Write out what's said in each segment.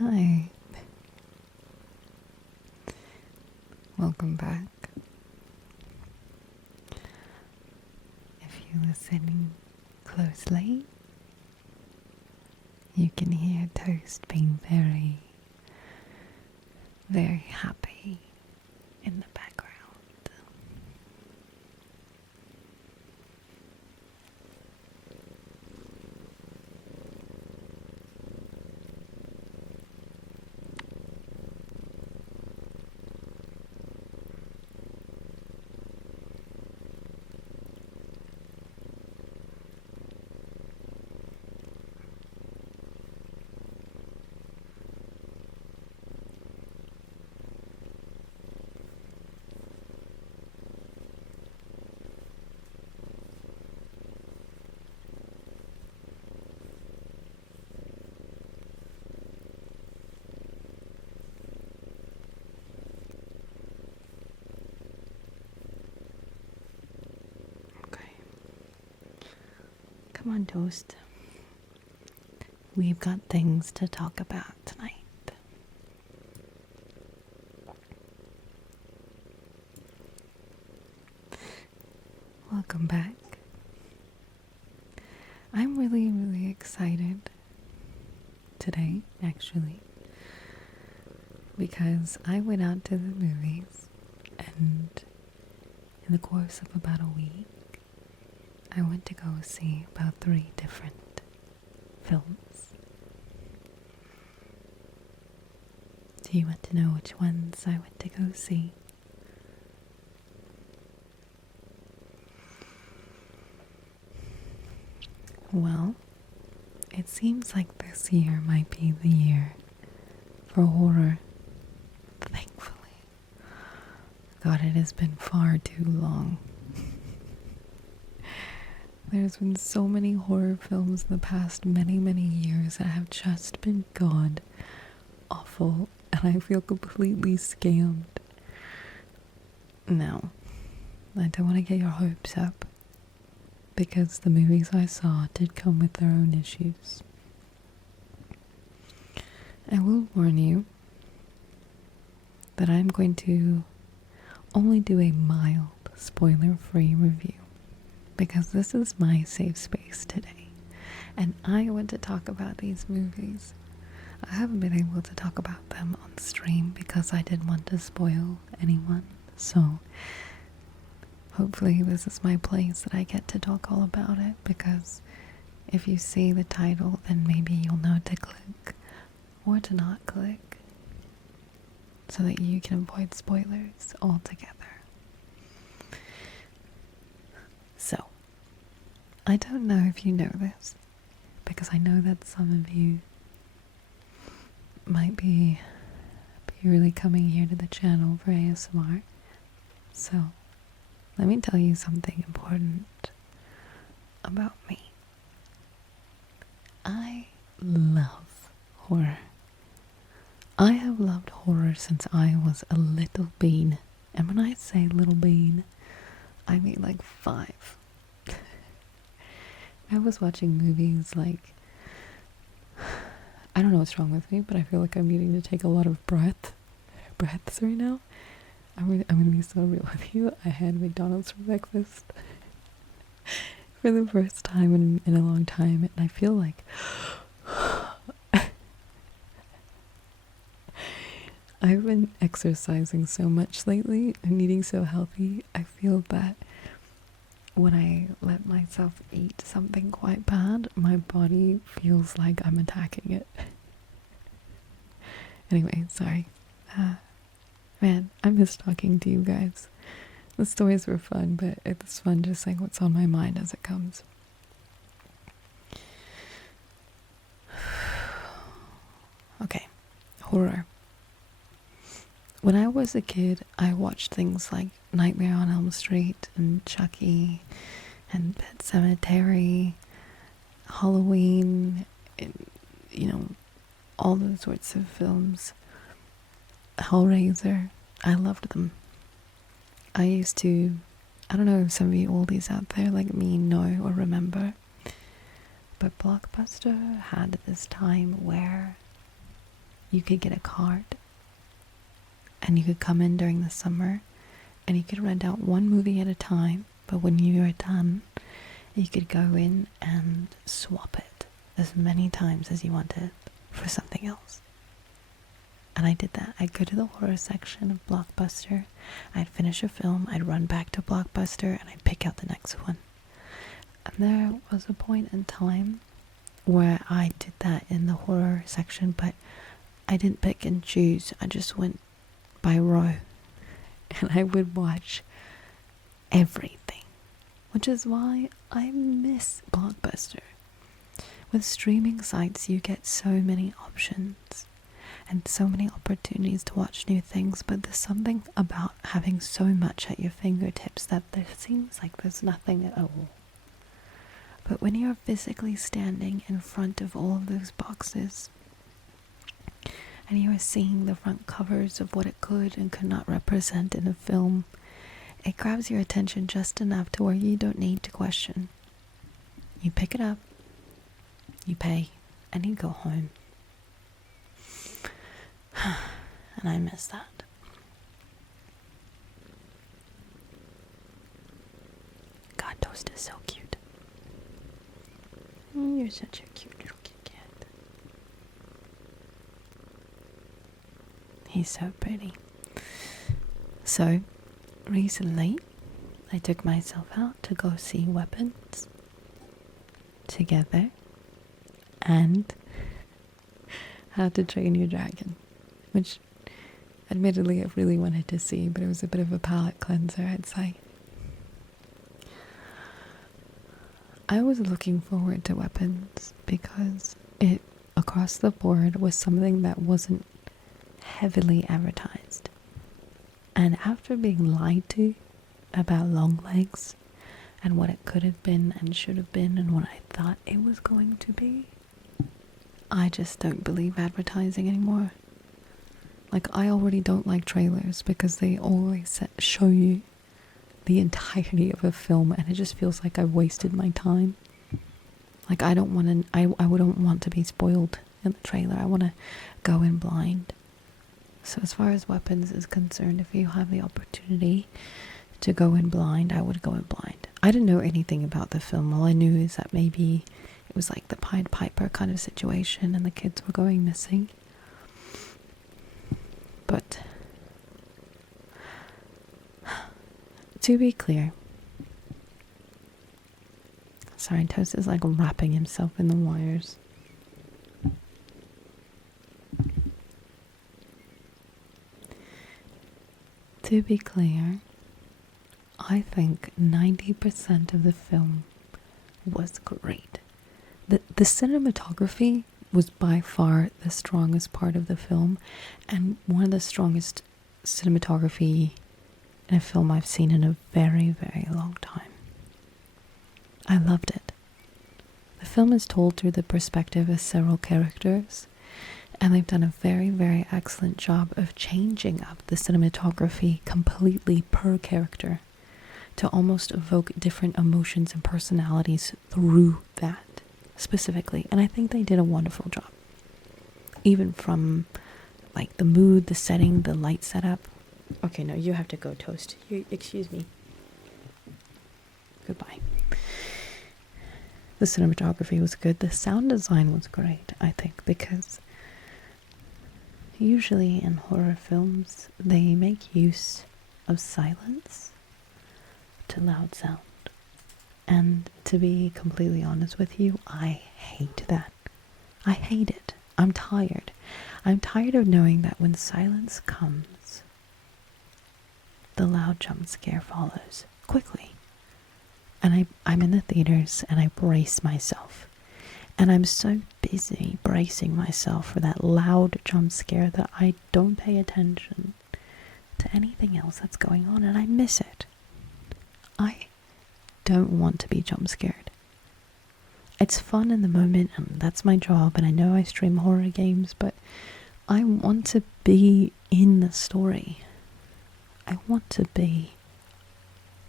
Hi, welcome back. If you're listening closely, you can hear Toast being very, very happy in the background. Okay. Come on, Toast. We've got things to talk about tonight. Welcome back. I'm really, really excited today, actually, because I went out to the movies and in the course of about a week, I went to go see about 3 different films. Do you want to know which ones I went to go see? Well, it seems like this year might be the year for horror. Thankfully. God, it has been far too long. There's been so many horror films in the past many, many years that have just been god awful, and I feel completely scammed. Now, I don't want to get your hopes up, because the movies I saw did come with their own issues. I will warn you that I'm going to only do a mild spoiler-free review, because this is my safe space today, and I want to talk about these movies. I haven't been able to talk about them on stream because I didn't want to spoil anyone, so hopefully this is my place that I get to talk all about it, because if you see the title, then maybe you'll know to click or to not click, so that you can avoid spoilers altogether. So, I don't know if you know this, because I know that some of you might be really coming here to the channel for ASMR. So, let me tell you something important about me. I love horror. I have loved horror since I was a little bean. And when I say little bean, I mean like 5. I was watching movies like, I don't know what's wrong with me, but I feel like I'm needing to take a lot of breaths right now. I'm gonna be so real with you. I had McDonald's for breakfast for the first time in a long time, and I feel like I've been exercising so much lately and eating so healthy. I feel that when I let myself eat something quite bad, my body feels like I'm attacking it. Anyway, sorry. Man, I miss talking to you guys. The stories were fun, but it's fun just saying what's on my mind as it comes. Okay, horror. When I was a kid, I watched things like Nightmare on Elm Street and Chucky and Pet Sematary, Halloween, and, all those sorts of films. Hellraiser, I loved them. I don't know if some of you oldies out there like me know or remember, but Blockbuster had this time where you could get a card and you could come in during the summer and you could rent out one movie at a time, but when you were done, you could go in and swap it as many times as you wanted for something else. And I did that. I'd go to the horror section of Blockbuster, I'd finish a film, I'd run back to Blockbuster, and I'd pick out the next one. And there was a point in time where I did that in the horror section, but I didn't pick and choose. I just went by row. And I would watch everything, which is why I miss Blockbuster. With streaming sites, you get so many options and so many opportunities to watch new things, but there's something about having so much at your fingertips that there seems like there's nothing at all. But when you're physically standing in front of all of those boxes, and you are seeing the front covers of what it could and could not represent in a film, it grabs your attention just enough to where you don't need to question. You pick it up, you pay, and you go home. And I miss that. God, Toast is so cute. You're such a cute little Kit Kat. He's so pretty. So, recently, I took myself out to go see Weapons together and How to Train Your Dragon, which admittedly I really wanted to see, but it was a bit of a palate cleanser, I'd say. I was looking forward to Weapons because it, across the board, was something that wasn't heavily advertised. And after being lied to about Longlegs and what it could have been and should have been and what I thought it was going to be, I just don't believe advertising anymore. Like, I already don't like trailers because they always show you the entirety of a film and it just feels like I've wasted my time. Like, I wouldn't want to be spoiled in the trailer. I want to go in blind. So as far as Weapons is concerned, if you have the opportunity to go in blind, I would go in blind. I didn't know anything about the film. All I knew is that maybe it was like the Pied Piper kind of situation and the kids were going missing. But to be clear, sorry, Toast is like wrapping himself in the wires. To be clear, I think 90% of the film was great. The cinematography was by far the strongest part of the film, and one of the strongest cinematography in a film I've seen in a very, very long time. I loved it. The film is told through the perspective of several characters, and they've done a very, very excellent job of changing up the cinematography completely per character to almost evoke different emotions and personalities through that specifically. And I think they did a wonderful job. Even from like the mood, the setting, the light setup. Okay, no, you have to go, Toast. Excuse me. Goodbye. The cinematography was good. The sound design was great, I think, because usually in horror films, they make use of silence to loud sound. And to be completely honest with you, I hate that. I hate it. I'm tired. I'm tired of knowing that when silence comes, the loud jump scare follows quickly. And I'm in the theaters and I brace myself. And I'm so busy bracing myself for that loud jump scare that I don't pay attention to anything else that's going on, and I miss it. I don't want to be jump scared. It's fun in the moment, and that's my job, and I know I stream horror games, but I want to be in the story. I want to be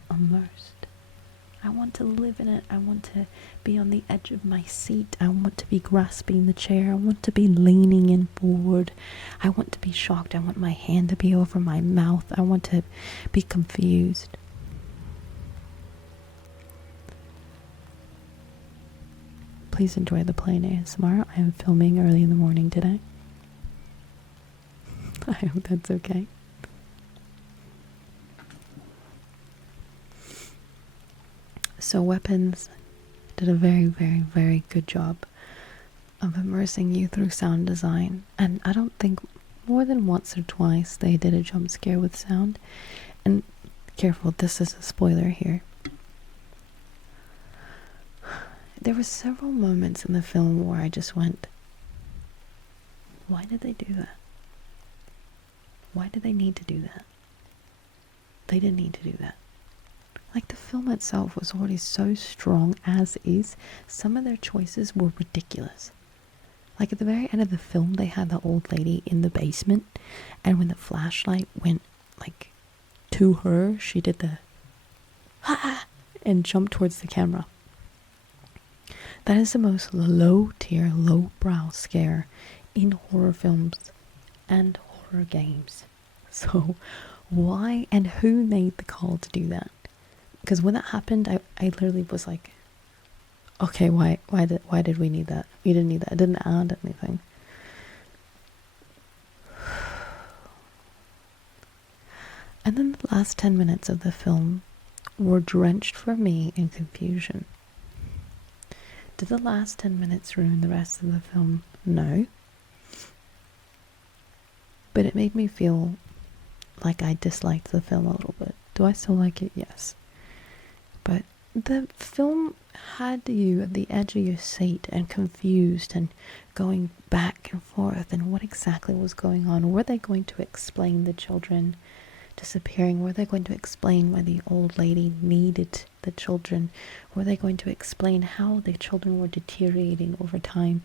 immersed. I want to live in it. I want to be on the edge of my seat. I want to be grasping the chair. I want to be leaning in forward bored. I want to be shocked. I want my hand to be over my mouth. I want to be confused. Please enjoy the plain ASMR. I am filming early in the morning today. I hope that's okay. So Weapons did a very, very, very good job of immersing you through sound design. And I don't think more than once or twice they did a jump scare with sound. And careful, this is a spoiler here. There were several moments in the film where I just went, why did they do that? Why did they need to do that? They didn't need to do that. Like, the film itself was already so strong as is. Some of their choices were ridiculous. Like, at the very end of the film, they had the old lady in the basement, and when the flashlight went, like, to her, she did the ha and jumped towards the camera. That is the most low-tier, low-brow scare in horror films and horror games. So, why and who made the call to do that? Because when that happened, I literally was like, okay, why did we need that? We didn't need that. It didn't add anything. And then the last 10 minutes of the film were drenched for me in confusion. Did the last 10 minutes ruin the rest of the film? No. But it made me feel like I disliked the film a little bit. Do I still like it? Yes. But the film had you at the edge of your seat and confused and going back and forth and what exactly was going on. Were they going to explain the children disappearing? Were they going to explain why the old lady needed the children? Were they going to explain how the children were deteriorating over time?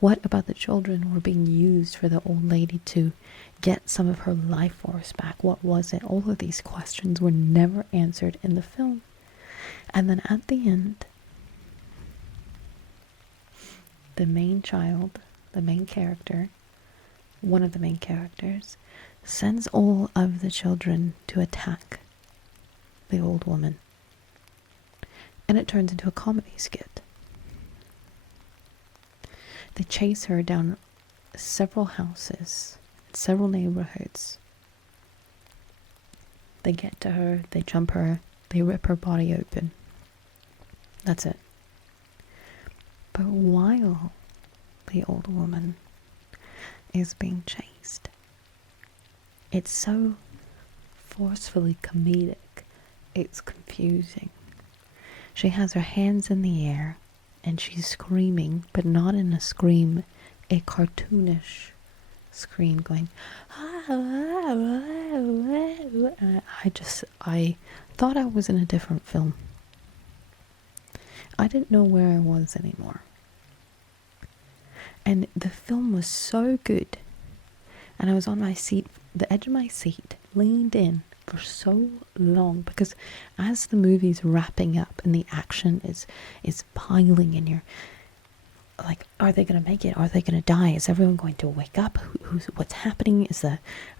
What about the children were being used for the old lady to get some of her life force back? What was it? All of these questions were never answered in the film. And then at the end, the main child, the main character, one of the main characters, sends all of the children to attack the old woman. And it turns into a comedy skit. They chase her down several houses, several neighborhoods. They get to her, they jump her, they rip her body open. That's it. But while the old woman is being chased, it's so forcefully comedic, it's confusing. She has her hands in the air and she's screaming, but not in a scream, a cartoonish scream going, I thought I was in a different film. I didn't know where I was anymore. And the film was so good. And I was on my seat, the edge of my seat, leaned in for so long, because as the movie's wrapping up and the action is piling in, you're like, are they going to make it? Are they going to die? Is everyone going to wake up? What's happening? Is the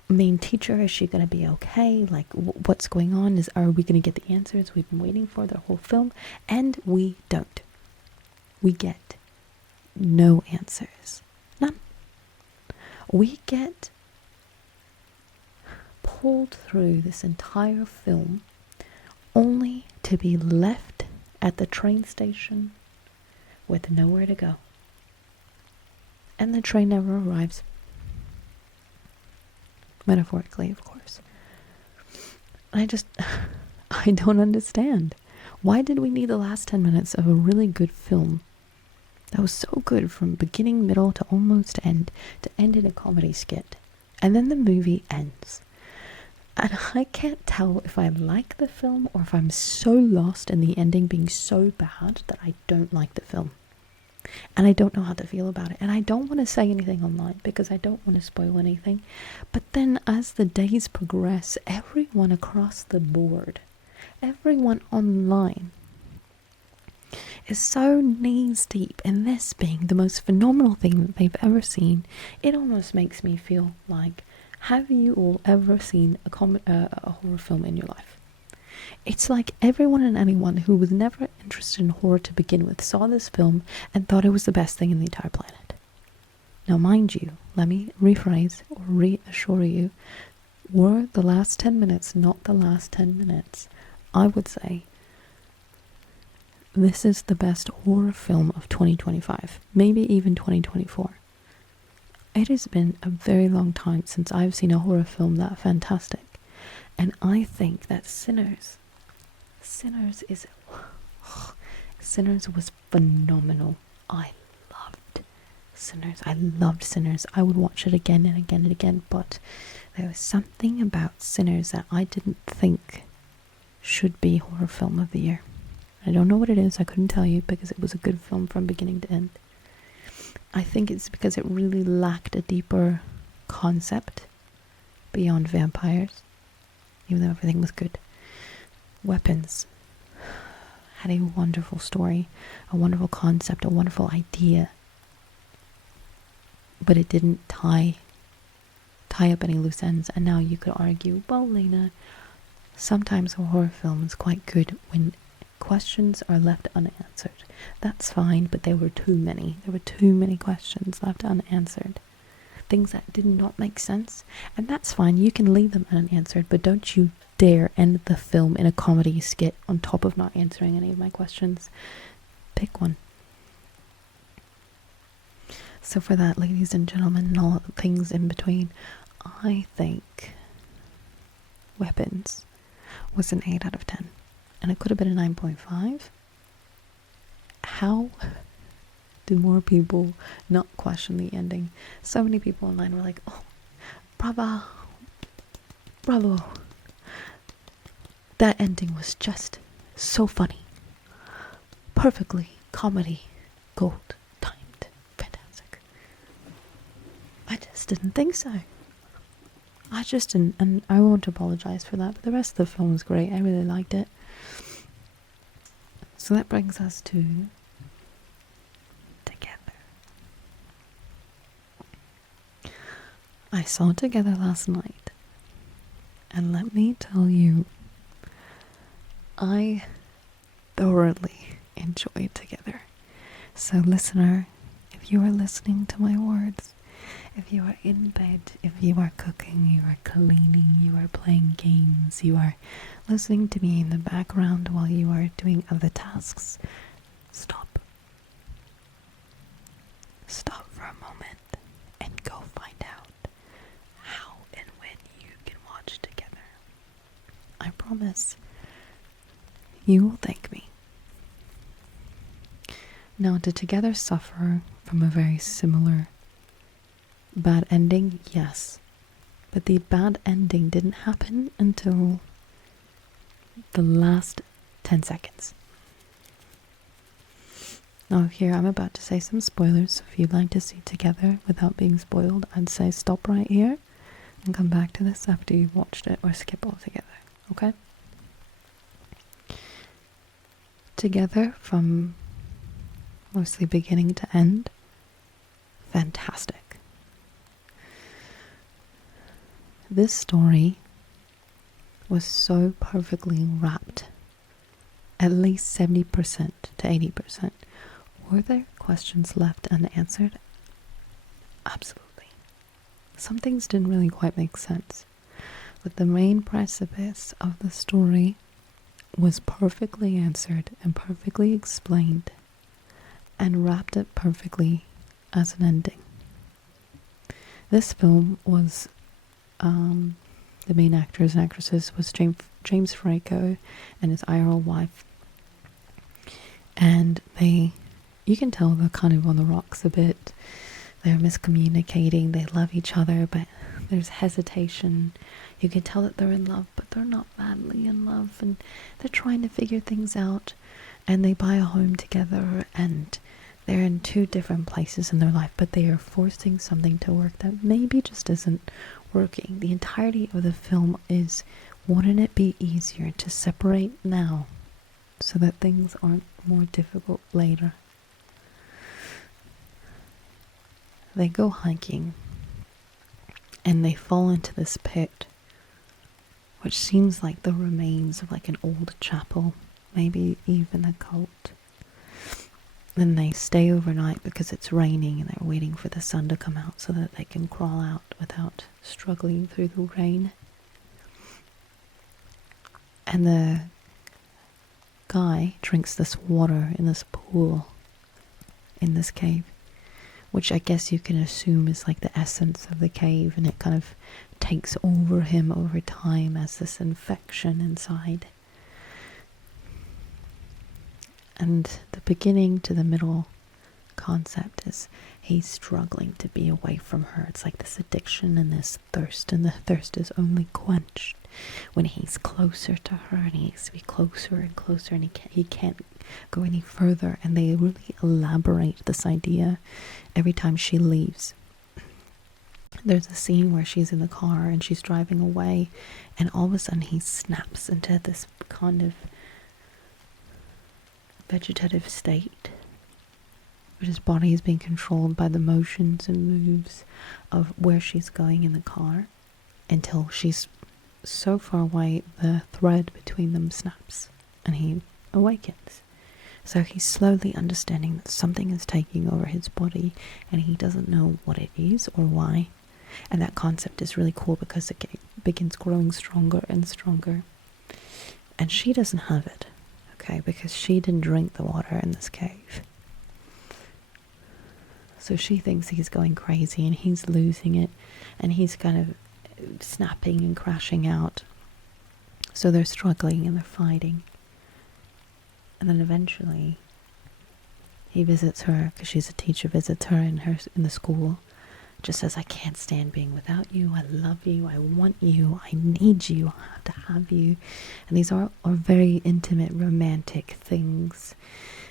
main teacher, is she going to be okay? Like, what's going on? Are we going to get the answers we've been waiting for the whole film? And we don't. We get no answers. None. We get pulled through this entire film only to be left at the train station with nowhere to go. And the train never arrives. Metaphorically, of course. I don't understand. Why did we need the last 10 minutes of a really good film that was so good from beginning, middle to almost end, to end in a comedy skit? And then the movie ends. And I can't tell if I like the film or if I'm so lost in the ending being so bad that I don't like the film. And I don't know how to feel about it. And I don't want to say anything online because I don't want to spoil anything. But then as the days progress, everyone across the board, everyone online is so knees deep in this being the most phenomenal thing that they've ever seen. It almost makes me feel like, have you all ever seen a horror film in your life? It's like everyone and anyone who was never interested in horror to begin with saw this film and thought it was the best thing in the entire planet. Now, mind you, let me rephrase or reassure you, were the last 10 minutes not the last 10 minutes, I would say this is the best horror film of 2025, maybe even 2024. It has been a very long time since I've seen a horror film that fantastic. And I think that Sinners was phenomenal. I loved Sinners. I would watch it again and again and again, but there was something about Sinners that I didn't think should be horror film of the year. I don't know what it is. I couldn't tell you because it was a good film from beginning to end. I think it's because it really lacked a deeper concept beyond vampires, even though everything was good. Weapons had a wonderful story, a wonderful concept, a wonderful idea, but it didn't tie up any loose ends. And now you could argue, well, Lena, sometimes a horror film is quite good when questions are left unanswered. That's fine, but there were too many. There were too many questions left unanswered. Things that did not make sense. And that's fine, you can leave them unanswered, but don't you dare end the film in a comedy skit on top of not answering any of my questions. Pick one. So for that, ladies and gentlemen, and all the things in between, I think Weapons was an 8 out of 10. And it could have been a 9.5. How do more people not question the ending? So many people online were like, oh, bravo. That ending was just so funny. Perfectly comedy gold timed. Fantastic. I just didn't think so. I just didn't, and I won't apologize for that, but the rest of the film was great. I really liked it. So that brings us to Together. I saw Together last night, and let me tell you, I thoroughly enjoyed Together. So listener, if you are listening to my words, if you are in bed, if you are cooking, you are cleaning, you are playing games, you are listening to me in the background while you are doing other tasks, stop. Stop for a moment and go find out how and when you can watch Together. I promise you will thank me. Now, did Together suffer from a very similar bad ending? Yes. But the bad ending didn't happen until the last 10 seconds. Now here I'm about to say some spoilers, so if you'd like to see Together without being spoiled, I'd say stop right here and come back to this after you've watched it, or skip altogether, okay? Together, from mostly beginning to end, fantastic. This story was so perfectly wrapped, at least 70% to 80%. Were there questions left unanswered? Absolutely. Some things didn't really quite make sense, but the main precipice of the story was perfectly answered and perfectly explained and wrapped it perfectly as an ending. This film was, the main actors and actresses was James Franco and his IRL wife. And you can tell they're kind of on the rocks a bit. They're miscommunicating, they love each other, but there's hesitation. You can tell that they're in love, but they're not madly in love, and they're trying to figure things out. And they buy a home together, and they're in two different places in their life, but they are forcing something to work that maybe just isn't working. The entirety of the film is, wouldn't it be easier to separate now so that things aren't more difficult later. They go hiking and they fall into this pit, which seems like the remains of like an old chapel, maybe even a cult. Then they stay overnight because it's raining and they're waiting for the sun to come out so that they can crawl out without struggling through the rain. And the guy drinks this water in this pool in this cave, which I guess you can assume is like the essence of the cave, and it kind of takes over him over time as this infection inside. And the beginning to the middle concept is he's struggling to be away from her. It's like this addiction and this thirst, and the thirst is only quenched when he's closer to her, and he needs to be closer and closer, and he can't go any further. And they really elaborate this idea every time she leaves. There's a scene where she's in the car and she's driving away, and all of a sudden he snaps into this kind of vegetative state, but his body is being controlled by the motions and moves of where she's going in the car, until she's so far away the thread between them snaps and he awakens. So he's slowly understanding that something is taking over his body, and he doesn't know what it is or why. And that concept is really cool because it begins growing stronger and stronger. And she doesn't have it, okay, because she didn't drink the water in this cave. So she thinks he's going crazy and he's losing it, and he's kind of snapping and crashing out. So they're struggling and they're fighting. And then eventually he visits her, because she's a teacher, visits her in the school. Just says, I can't stand being without you. I love you. I want you. I need you. I have to have you. And these are very intimate, romantic things.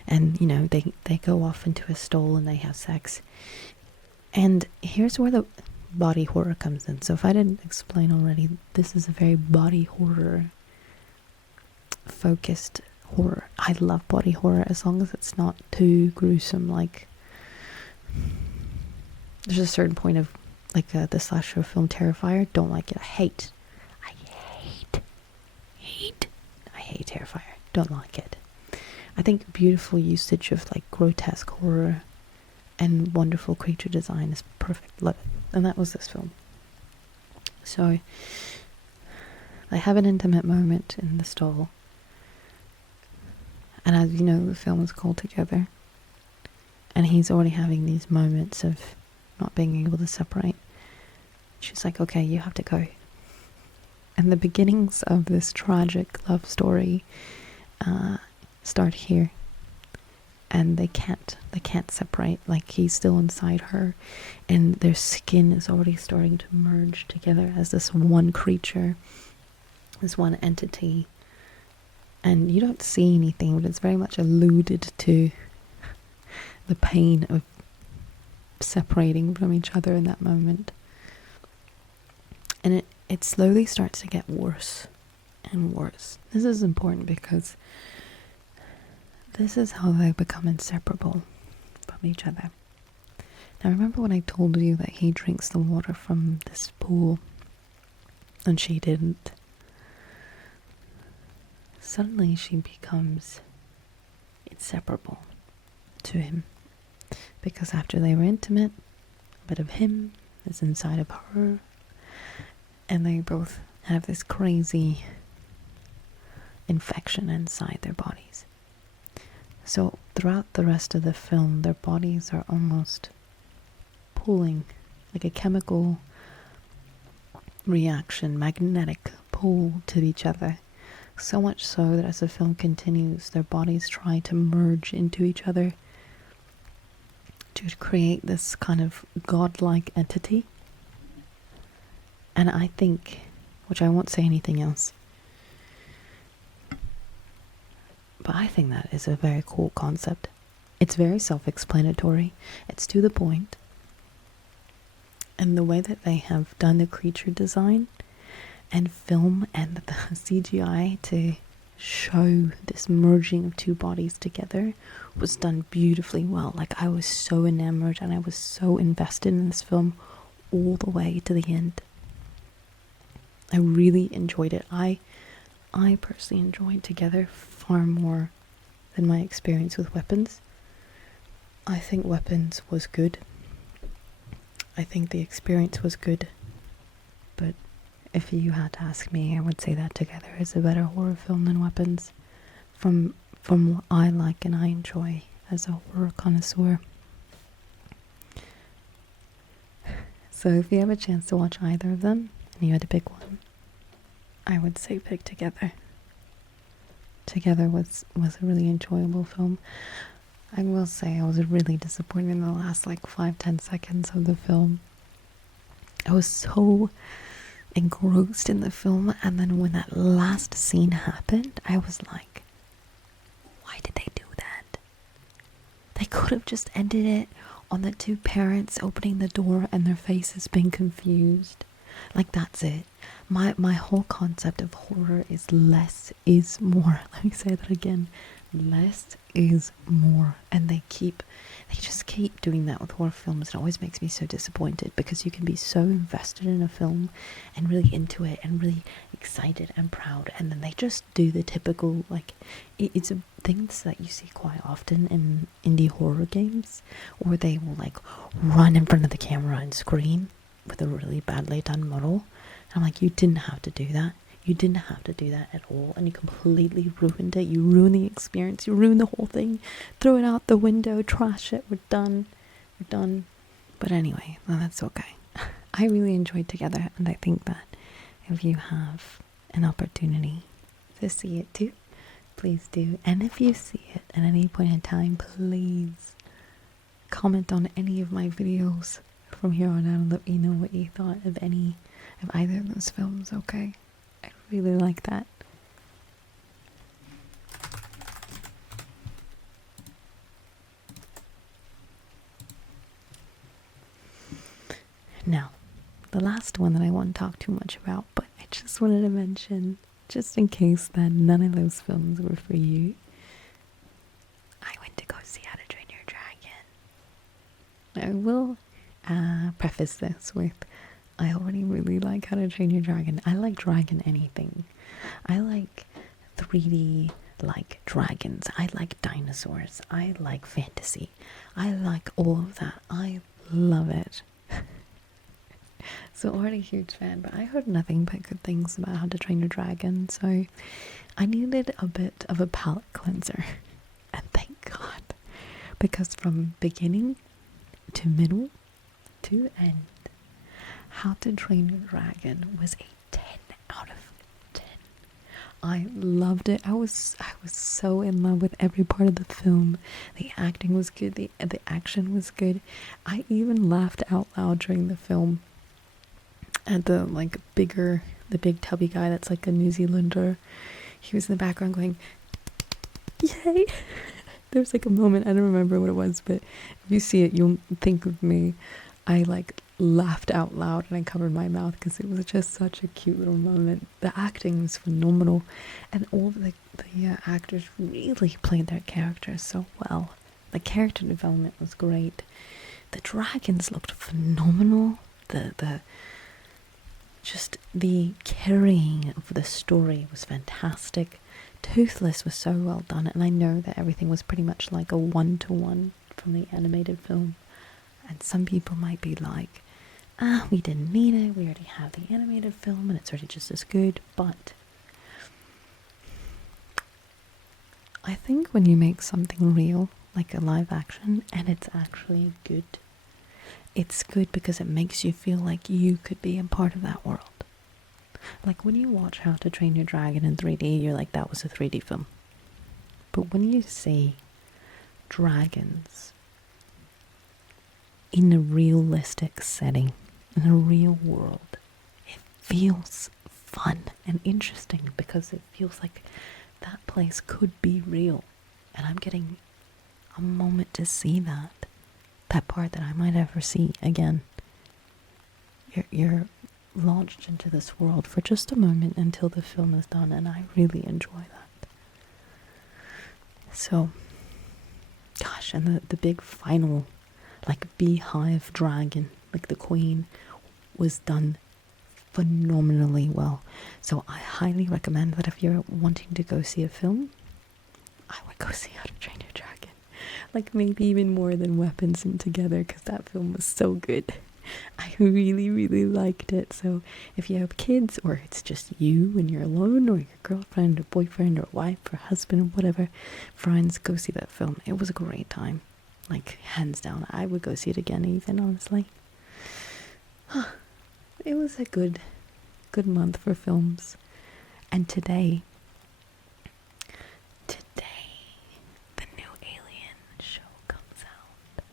And, you know, they go off into a stall and they have sex. And here's where the body horror comes in. So if I didn't explain already, this is a very body horror focused horror. I love body horror as long as it's not too gruesome. Like, there's a certain point of like the slasher film Terrifier. Don't like it. I hate Terrifier. Don't like it. I think beautiful usage of like grotesque horror and wonderful creature design is perfect. Love it. And that was this film. So they have an intimate moment in the stall. And as you know, the film is called Together. And he's already having these moments of not being able to separate. She's like, okay, you have to go. And the beginnings of this tragic love story start here. And they can't separate. Like, he's still inside her, and their skin is already starting to merge together as this one creature, this one entity. And you don't see anything, but it's very much alluded to the pain of separating from each other in that moment. And it slowly starts to get worse and worse. This is important because this is how they become inseparable from each other. Now, remember when I told you that he drinks the water from this pool and she didn't? Suddenly she becomes inseparable to him, because after they were intimate, a bit of him is inside of her, and they both have this crazy infection inside their bodies. So throughout the rest of the film, their bodies are almost pulling, like a chemical reaction, magnetic pull to each other. So much so that as the film continues, their bodies try to merge into each other to create this kind of godlike entity. And I think, which I won't say anything else, but I think that is a very cool concept. It's very self-explanatory. It's to the point. And the way that they have done the creature design and film and the CGI to show this merging of two bodies together was done beautifully well. Like, I was so enamored and I was so invested in this film all the way to the end. I really enjoyed it. I personally enjoyed Together far more than my experience with Weapons. I think Weapons was good. I think the experience was good. But if you had to ask me, I would say that Together is a better horror film than Weapons. From what I like and I enjoy as a horror connoisseur. So if you have a chance to watch either of them, and you had to pick one, I would say pick Together. Together was a really enjoyable film. I will say I was really disappointed in the last 5-10 seconds of the film. I was so engrossed in the film, and then when that last scene happened, I was like, why did they do that? They could have just ended it on the two parents opening the door and their faces being confused. That's it. My whole concept of horror is less is more. Let me say that again. Less is more. And they just keep doing that with horror films. It always makes me so disappointed, because you can be so invested in a film and really into it and really excited and proud, and then they just do the typical, it's things that you see quite often in indie horror games, or they will run in front of the camera and scream with a really badly done model. And I'm like, you didn't have to do that. You didn't have to do that at all, and you completely ruined it. You ruined the experience. You ruined the whole thing. Throw it out the window. Trash it. We're done. We're done. But anyway, well, that's okay. I really enjoyed Together, and I think that if you have an opportunity to see it too, please do. And if you see it at any point in time, please comment on any of my videos from here on out and let me know what you thought of either of those films, okay? I really like that. Now, the last one that I won't talk too much about, but I just wanted to mention, just in case that none of those films were for you, I went to go see How to Train Your Dragon. I will preface this with, I already really like How to Train Your Dragon. I like dragon anything. I like 3D dragons. I like dinosaurs. I like fantasy. I like all of that. I love it. So already a huge fan, but I heard nothing but good things about How to Train Your Dragon, so I needed a bit of a palate cleanser. And thank God. Because from beginning to middle to end, How to Train Your Dragon was a 10 out of 10. I loved it. I was so in love with every part of the film. The acting was good. The action was good. I even laughed out loud during the film at the big tubby guy that's a New Zealander. He was in the background going, yay! There's a moment, I don't remember what it was, but if you see it, you'll think of me. I laughed out loud and I covered my mouth because it was just such a cute little moment. The acting was phenomenal, and all of the actors really played their characters so well. The character development was great. The dragons looked phenomenal. The carrying of the story was fantastic. Toothless was so well done, and I know that everything was pretty much like a one-to-one from the animated film. And some people might be like, we didn't need it, we already have the animated film and it's already just as good. But I think when you make something real, like a live action, and it's actually good, it's good because it makes you feel like you could be a part of that world. Like when you watch How to Train Your Dragon in 3D, you're like, that was a 3D film. But when you see dragons in a realistic setting, in a real world, it feels fun and interesting because it feels like that place could be real. And I'm getting a moment to see that part that I might ever see again. You're launched into this world for just a moment until the film is done, and I really enjoy that. So, gosh, and the big final, like, beehive dragon, like the queen, was done phenomenally well. So I highly recommend that if you're wanting to go see a film, I would go see How to Train Your Dragon. Like, maybe even more than Weapons and Together, because that film was so good. I really, really liked it. So if you have kids, or it's just you and you're alone, or your girlfriend or boyfriend or wife or husband or whatever, friends, go see that film. It was a great time. Like, hands down, I would go see it again even, honestly. It was a good month for films. And today, the new Alien show comes out.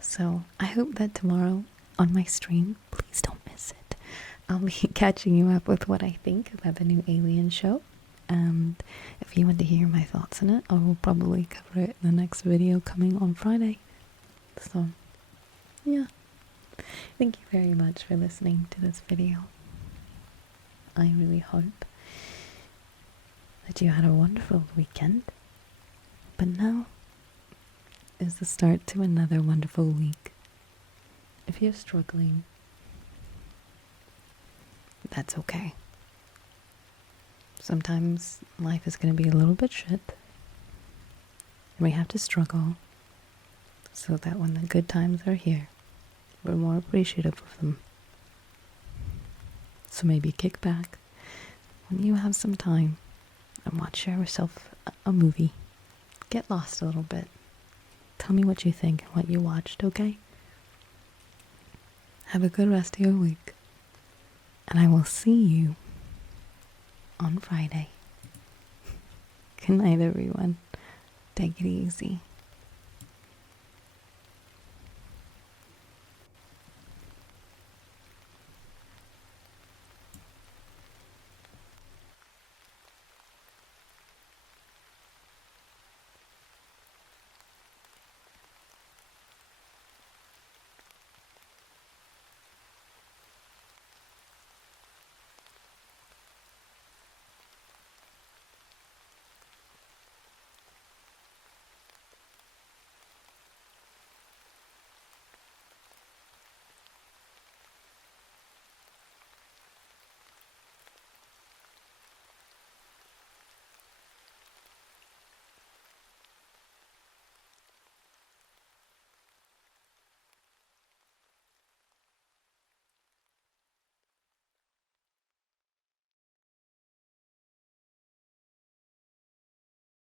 So I hope that tomorrow on my stream, please don't miss it, I'll be catching you up with what I think about the new Alien show. And if you want to hear my thoughts on it, I will probably cover it in the next video coming on Friday. So, yeah. Thank you very much for listening to this video. I really hope that you had a wonderful weekend. But now is the start to another wonderful week. If you're struggling, that's okay. Sometimes life is going to be a little bit shit. And we have to struggle so that when the good times are here, we're more appreciative of them. So maybe kick back when you have some time and watch yourself a movie. Get lost a little bit. Tell me what you think and what you watched, okay? Have a good rest of your week. And I will see you on Friday. Good night, everyone. Take it easy.